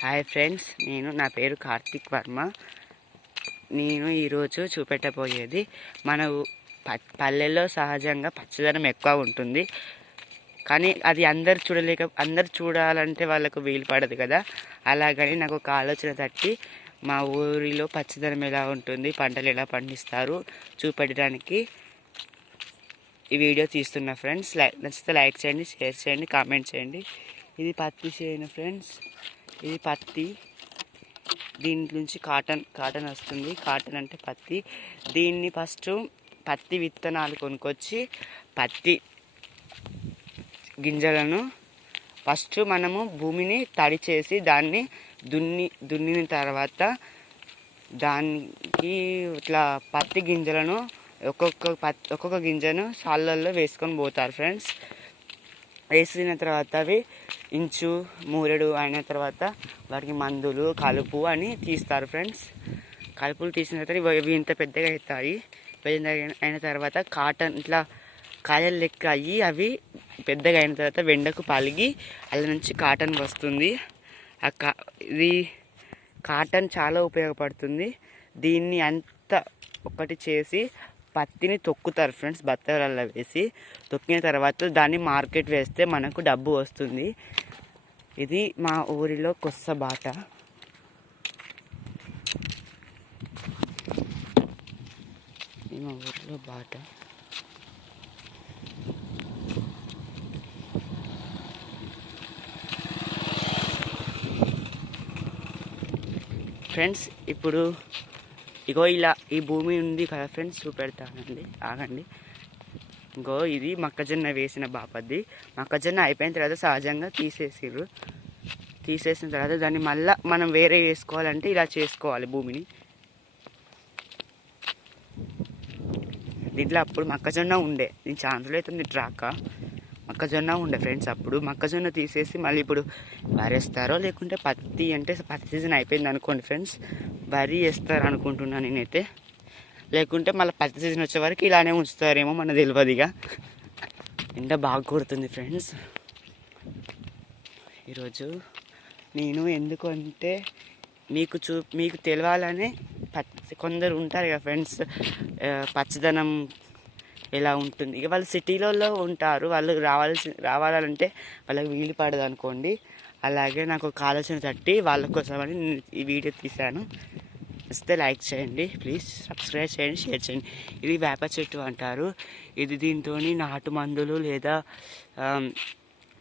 Hi friends, నా పేరు కార్తిక్ వర్మ. నేను ఈరోజు చూపెట్టబోయేది మన పల్లెల్లో సహజంగా పచ్చదనం ఎక్కువ ఉంటుంది. కానీ అది అందరు చూడాలంటే వాళ్ళకు వీలు పడదు కదా. అలాగని నాకు ఒక ఆలోచన తట్టి మా ఊరిలో పచ్చదనం ఎలా ఉంటుంది, పంటలు ఎలా పండిస్తారు చూపెట్టడానికి ఈ వీడియో తీస్తున్నా ఫ్రెండ్స్. నచ్చితే లైక్ చేయండి, షేర్ చేయండి, కామెంట్ చేయండి. ఇది పత్తి చేను ఫ్రెండ్స్. ఇది పత్తి. దీని నుంచి కాటన్ వస్తుంది. కాటన్ అంటే పత్తి. దీన్ని ఫస్ట్ పత్తి విత్తనాలు కొనుక్కొచ్చి పత్తి గింజలను ఫస్ట్ మనము భూమిని తడి చేసి దాన్ని దున్నిన తర్వాత దానికి ఇట్లా పత్తి గింజలను ఒక్కొక్క గింజను సాళ్ళల్లో వేసుకొని పోతారు ఫ్రెండ్స్. వేసిన తర్వాత అవి ఇంచు మూరెడు అయిన తర్వాత వాటికి మందులు కలుపు అని తీస్తారు ఫ్రెండ్స్. కలుపులు తీసిన తర్వాత ఇవి ఇంత పెద్దగా అవుతాయి. అయిన తర్వాత కాటన్ ఇట్లా కాయలు లెక్క అయ్యి అవి పెద్దగా అయిన తర్వాత వెండకు పలిగి అలా నుంచి కాటన్ వస్తుంది. ఇది కాటన్ చాలా ఉపయోగపడుతుంది. దీన్ని అంతా ఒకటి చేసి పత్తిని తొక్కుతారు ఫ్రెండ్స్. బత్తలలో వేసి తొక్కిన తర్వాత దాన్ని మార్కెట్ వేస్తే మనకు డబ్బు వస్తుంది. ఇది మా ఊరిలో కొత్త బాట. ఇది మా ఊరిలో బాట. ఫ్రెండ్స్, ఇప్పుడు ఇగో ఇలా ఈ భూమి ఉంది కదా ఫ్రెండ్స్, చూపెడతానండి, ఆగండి. ఇంకో ఇది మొక్కజొన్న వేసిన బాపద్ది. మొక్కజొన్న అయిపోయిన తర్వాత సహజంగా తీసేసిన తర్వాత దాన్ని మళ్ళీ మనం వేరే వేసుకోవాలంటే ఇలా చేసుకోవాలి భూమిని. దీంట్లో అప్పుడు మొక్కజొన్న ఉండే, నేను చాలా రోజులు అవుతుంది రాక. మొక్కజొన్న ఉండే ఫ్రెండ్స్. అప్పుడు మొక్కజొన్న తీసేసి మళ్ళీ ఇప్పుడు వరి వేస్తారో లేకుంటే పత్తి అంటే పత్తి సీజన్ అయిపోయింది అనుకోండి ఫ్రెండ్స్, వరి వేస్తారు అనుకుంటున్నాను నేనైతే. లేకుంటే మళ్ళీ పత్తి సీజన్ వచ్చే వరకు ఇలానే ఉంచుతారేమో మన తెలియదుగా. ఎండ బాగా కొడుతుంది ఫ్రెండ్స్ ఈరోజు. నేను ఎందుకు అంటే మీకు తెలవాలనే కొందరు ఉంటారు కదా ఫ్రెండ్స్, పచ్చదనం ఎలా ఉంటుంది. ఇక వాళ్ళు సిటీలలో ఉంటారు, వాళ్ళు రావాలంటే వాళ్ళకి వీలు పడదు అనుకోండి. అలాగే నాకు ఒక ఆలోచన తట్టి వాళ్ళ కోసమని నేను ఈ వీడియో తీశాను. వస్తే లైక్ చేయండి ప్లీజ్, సబ్స్క్రైబ్ చేయండి, షేర్ చేయండి. ఇది వేప చెట్టు అంటారు. ఇది దీంతో నాటు మందులు లేదా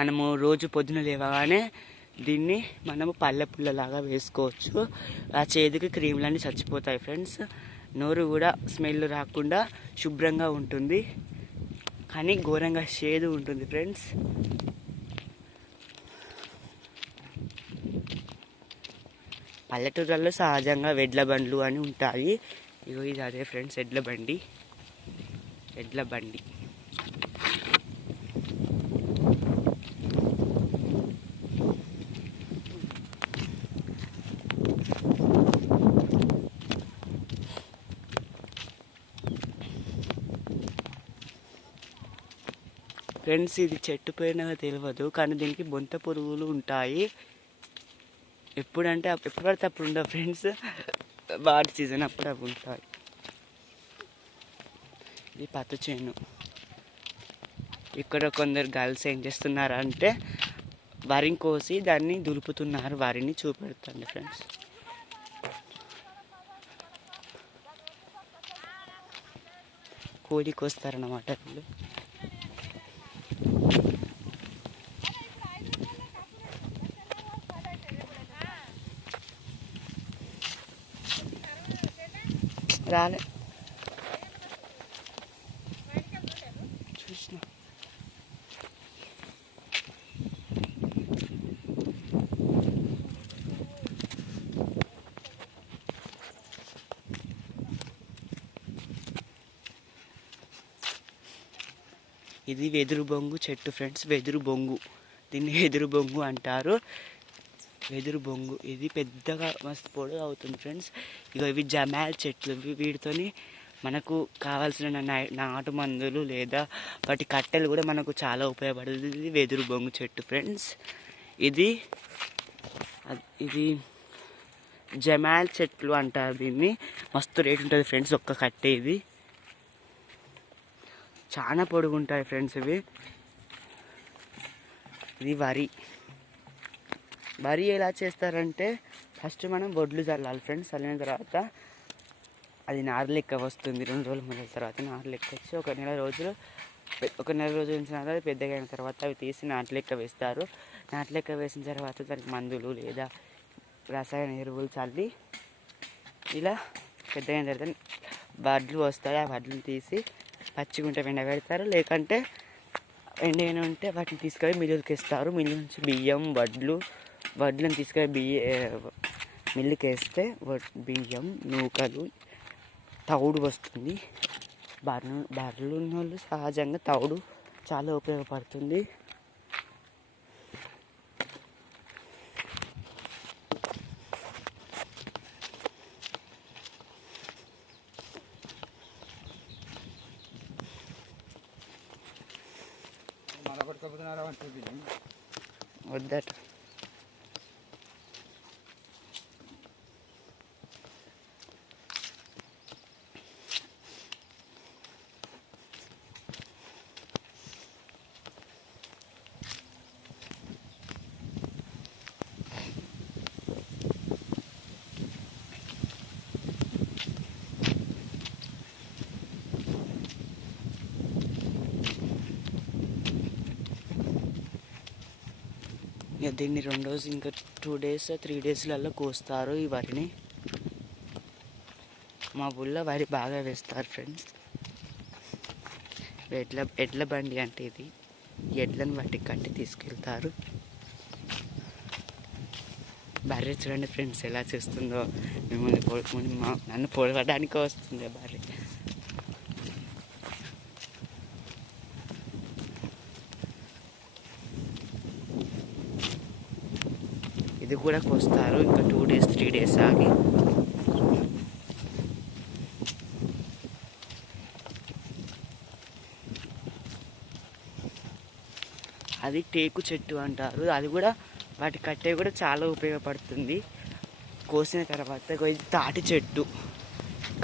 మనము రోజు పొద్దున లేవగానే దీన్ని మనము పల్లె పుల్లలాగా వేసుకోవచ్చు. ఆ చేదుకి క్రీములన్నీ చచ్చిపోతాయి ఫ్రెండ్స్. నోరు కూడా స్మెల్ రాకుండా శుభ్రంగా ఉంటుంది, కానీ ఘోరంగా చేదు ఉంటుంది ఫ్రెండ్స్. పల్లెటూరులలో సహజంగా ఎడ్ల బండ్లు అని ఉంటాయి. ఇగో ఇది అదే ఫ్రెండ్స్, ఎడ్ల బండి. ఫ్రెండ్స్, ఇది చెట్టు పైన తెలియదు, కానీ దీనికి బొంత పురుగులు ఉంటాయి. ఎప్పుడు పడితే అప్పుడు ఉండవు ఫ్రెండ్స్, వాటి సీజన్ అప్పుడు అవి ఉంటాయి. ఇది పత్తి చేను. ఇక్కడ కొందరు గర్ల్స్ ఏం చేస్తున్నారంటే వరిని కోసి దాన్ని దులుపుతున్నారు. వరిని చూపెడుతుంది ఫ్రెండ్స్. కూలికి వస్తారన్నమాట వీళ్ళు. రాలే చూసిన. ఇది వెదురు బొంగు చెట్టు ఫ్రెండ్స్. వెదురు బొంగు, దీన్ని వెదురు బొంగు అంటారు. వెదురు బొంగు ఇది పెద్దగా మస్తు పొడవు అవుతుంది ఫ్రెండ్స్. ఇక ఇవి జమాల్ చెట్లు. వీటితోని మనకు కావాల్సిన నాటు మందులు లేదా వాటి కట్టెలు కూడా మనకు చాలా ఉపయోగపడుతుంది. ఇది వెదురు బొంగు చెట్టు ఫ్రెండ్స్. ఇది ఇది జమాల్ చెట్లు అంటారు దీన్ని. మస్తు రేట్ ఉంటుంది ఫ్రెండ్స్ ఒక్క కట్టే. ఇది చాలా పొడుగుంటాయి ఫ్రెండ్స్ ఇవి. ఇది వరి ఎలా చేస్తారంటే ఫస్ట్ మనం వడ్లు చల్లాలి ఫ్రెండ్స్. చల్లిన తర్వాత అది నారు లెక్క వస్తుంది. 2 రోజులు మొదల తర్వాత నారు లెక్క వచ్చి ఒక నెల రోజులు ఉంచిన తర్వాత పెద్దగా అయిన తర్వాత అవి తీసి నాటు లెక్క వేస్తారు. నాటు లెక్క వేసిన తర్వాత దానికి మందులు లేదా రసాయన ఎరువులు చల్లి ఇలా పెద్దగా అయిన తర్వాత వడ్లు వస్తాయి. ఆ వడ్లను తీసి పచ్చిగుంట ఎండబెడతారు. లేకంటే ఎండైనా ఉంటే వాటిని తీసుకొని మిల్లుకి వేస్తారు. మిల్లు నుంచి బియ్యం వడ్లను తీసుకొని మిల్లుకి వేస్తే బియ్యం నూకలు తౌడు వస్తుంది. బర్రెలు ఉన్న వాళ్ళు సహజంగా తౌడు చాలా ఉపయోగపడుతుంది. వద్దట దీన్ని 2 రోజులు ఇంకా 2 days 3 daysలలో కోస్తారు ఈ వరిని. మా ఊళ్ళో వరి బాగా వేస్తారు ఫ్రెండ్స్. ఎడ్ల బండి అంటే ఇది. ఎడ్లను బట్టి కట్టి తీసుకెళ్తారు. బర్రె చూడండి ఫ్రెండ్స్ ఎలా చేస్తుందో. నన్ను పొడవడానికి వస్తుంది బర్రె. ఇది కూడా కోస్తారు ఇంకా 2 days 3 days ఆగి. అది టేకు చెట్టు అంటారు. అది కూడా వాటి కట్టె కూడా చాలా ఉపయోగపడుతుంది. కోసిన తర్వాత ఇది తాటి చెట్టు.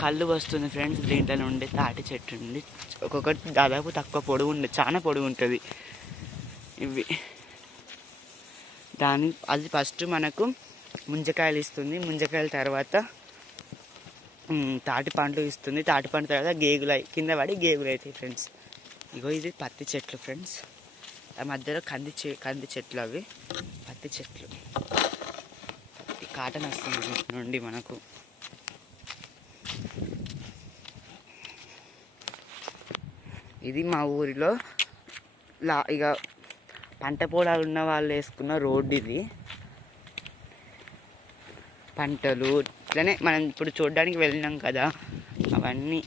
కళ్ళు వస్తుంది ఫ్రెండ్స్ దీంట్లో నుండి. తాటి చెట్టు నుండి ఒక్కొక్కటి దాదాపు తక్కువ పొడుగు ఉంటుంది, చాలా పొడుగు ఉంటుంది ఇవి. అది ఫస్ట్ మనకు ముంజకాయలు ఇస్తుంది. ముంజకాయల తర్వాత తాటి పండ్లు ఇస్తుంది. తాటి పండు తర్వాత కింద పడి గేగులు అవుతాయి ఫ్రెండ్స్. ఇది పత్తి చెట్లు ఫ్రెండ్స్. ఆ మధ్యలో కంది చెట్లు. అవి పత్తి చెట్లు. కాటన్ వస్తుంది నుండి మనకు. ఇది మా ఊరిలో ఇక పంట పొలాలు ఉన్న వాళ్ళు వేసుకున్న రోడ్డు ఇది. పంటలు ఇట్లనే మనం ఇప్పుడు చూడడానికి వెళ్ళినాం కదా, అవన్నీ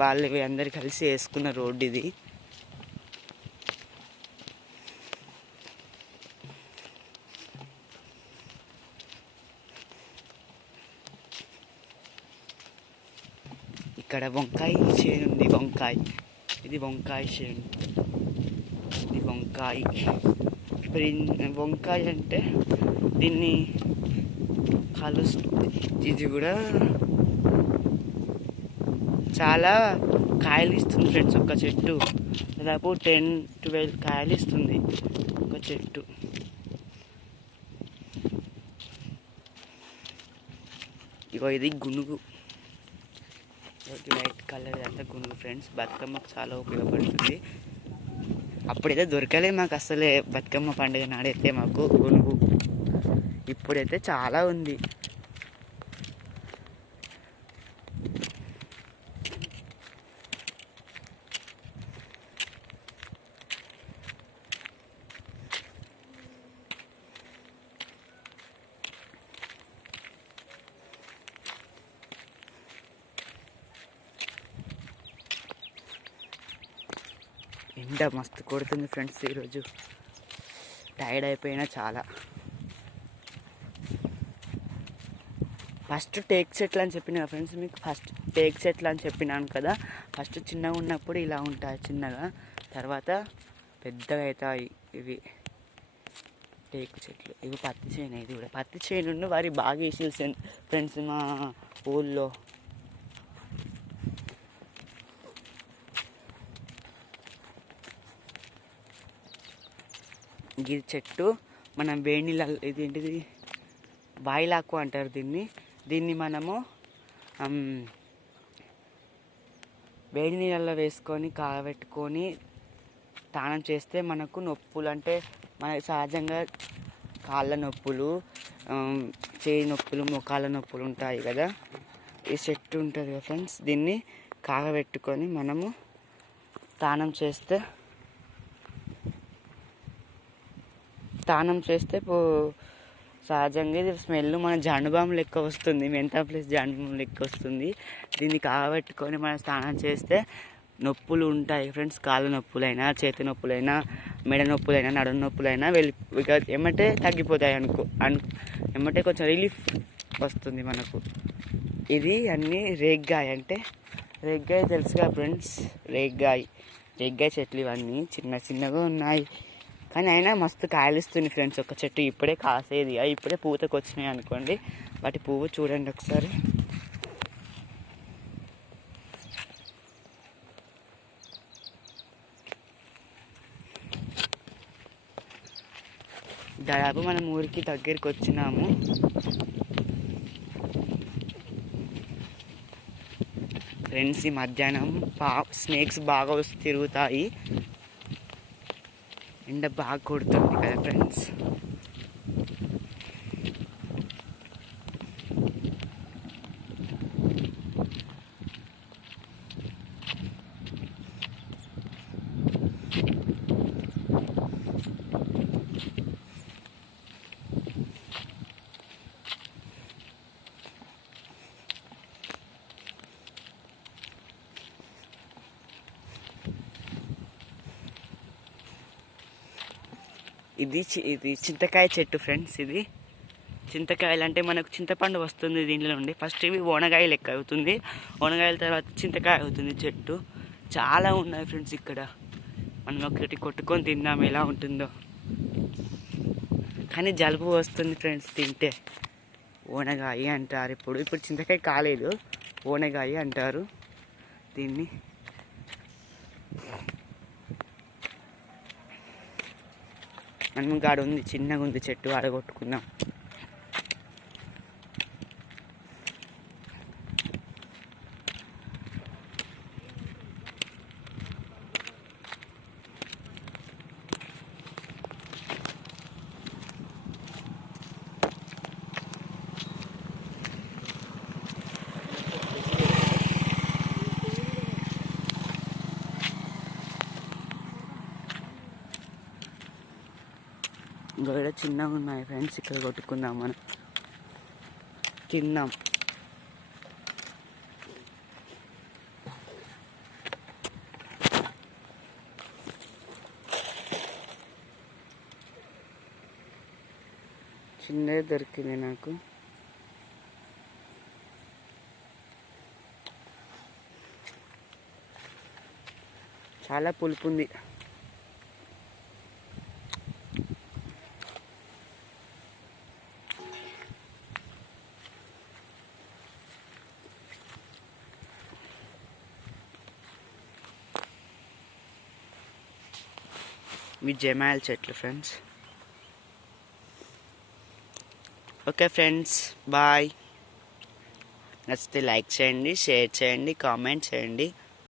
వాళ్ళవి అందరు కలిసి వేసుకున్న రోడ్డు ఇది. ఇక్కడ వంకాయ చేను ఉంది. ఇది వంకాయ చేను. ఇది వంకాయ అంటే దీన్ని కలుస్తుంది. ఇది కూడా చాలా కాయలు ఇస్తుంది ఫ్రెండ్స్. ఒక చెట్టు దాదాపు 10-12 కాయలు ఇస్తుంది ఒక చెట్టు. ఇది గునుగు. లైట్ కలర్ అంతా గునుగు ఫ్రెండ్స్. బతుకమ్మకు చాలా ఉపయోగపడుతుంది. అప్పుడైతే దొరకలే మాకు అసలే. బతుకమ్మ పండుగ నాడైతే మాకు గునుగు. ఇప్పుడైతే చాలా ఉంది. ఎండ మస్తు కొడుతుంది ఫ్రెండ్స్. ఈరోజు టైర్డ్ అయిపోయినా చాలా. ఫస్ట్ టేక్ చెట్లు అని చెప్పిన ఫ్రెండ్స్ మీకు. ఫస్ట్ టేక్ చెట్లు అని చెప్పినాను కదా. ఫస్ట్ చిన్నగా ఉన్నప్పుడు ఇలా ఉంటాయి చిన్నగా, తర్వాత పెద్దగా అవుతాయి ఇవి టేకు చెట్లు. ఇవి పత్తి చేను. ఇది కూడా పత్తి చేను వారి బాగా వేసి ఫ్రెండ్స్ మా ఊళ్ళో. ఇది చెట్టు మనం వేడి నీళ్ళ, ఇదేంటిది బాయిలాకు అంటారు దీన్ని మనము వేడి నీళ్ళల్లో వేసుకొని కాగబెట్టుకొని స్నానం చేస్తే మనకు నొప్పులు, అంటే మనకి సహజంగా కాళ్ళ నొప్పులు, చేయి నొప్పులు, మోకాళ్ళ నొప్పులు ఉంటాయి కదా. ఈ చెట్టు ఉంటుంది కదా ఫ్రెండ్స్, దీన్ని కాగబెట్టుకొని మనము స్నానం చేస్తే సహజంగా ఇది స్మెల్ మన జండుబాం లెక్క వస్తుంది, మెంతా ప్లస్ జండుబాం లెక్క వస్తుంది. దీన్ని కాగబెట్టుకొని మనం స్నానం చేస్తే నొప్పులు ఉంటాయి ఫ్రెండ్స్, కాళ్ళ నొప్పులైనా, చేతి నొప్పులైనా, మెడ నొప్పులైనా, నడుము నొప్పులైనా ఎమ్మటే తగ్గిపోతాయి ఎమ్మటే కొంచెం రిలీఫ్ వస్తుంది మనకు. ఇది అన్నీ రేగ్గాయ, అంటే రేగ్గాయ తెలుసుగా ఫ్రెండ్స్, రేగ్గాయ చెట్లు ఇవన్నీ చిన్న చిన్నగా ఉన్నాయి, కానీ అయినా మస్తు కాయలుస్తుంది ఫ్రెండ్స్. ఒక చెట్టు ఇప్పుడే కాసేది, ఇప్పుడే పూతకు వచ్చినాయి అనుకోండి. వాటి పువ్వు చూడండి ఒకసారి. దాదాపు మనం ఊరికి దగ్గరికి వచ్చినాము. ఫ్రెండ్స్ ఈ మధ్యాహ్నం స్నేక్స్ బాగా వచ్చి తిరుగుతాయి, ఎండ బాగా కొడుతుంది కదా ఫ్రెండ్స్. ఇది చింతకాయ చెట్టు ఫ్రెండ్స్. ఇది చింతకాయలు అంటే మనకు చింతపండు వస్తుంది దీంట్లో నుండి. ఫస్ట్ ఇవి ఓనగాయ లెక్క అవుతుంది, ఓనగాయల తర్వాత చింతకాయ అవుతుంది చెట్టు. చాలా ఉన్నాయి ఫ్రెండ్స్ ఇక్కడ, మనం ఒకటి కొట్టుకొని తిన్నాము ఎలా ఉంటుందో. కానీ జలుబు వస్తుంది ఫ్రెండ్స్ తింటే. ఓనగాయ అంటారు. ఇప్పుడు చింతకాయ కాలేదు, ఓనగాయ అంటారు దీన్ని. మనం గాడు ఉంది, చిన్నగా ఉంది చెట్టు, ఆడగొట్టుకుందాం. ఇంకా కూడా చిన్నగా ఉన్నాయి ఫ్రెండ్స్, ఇక్కడ కొట్టుకుందాం మనం. తిన్నాం. చిన్నది దొరికింది నాకు. చాలా పులుపు ఉంది. ఇవి జమాయిల్ చెట్లు ఫ్రెండ్స్. Okay friends, bye. నచ్చితే లైక్ చేయండి, షేర్ చేయండి, కామెంట్ చేయండి.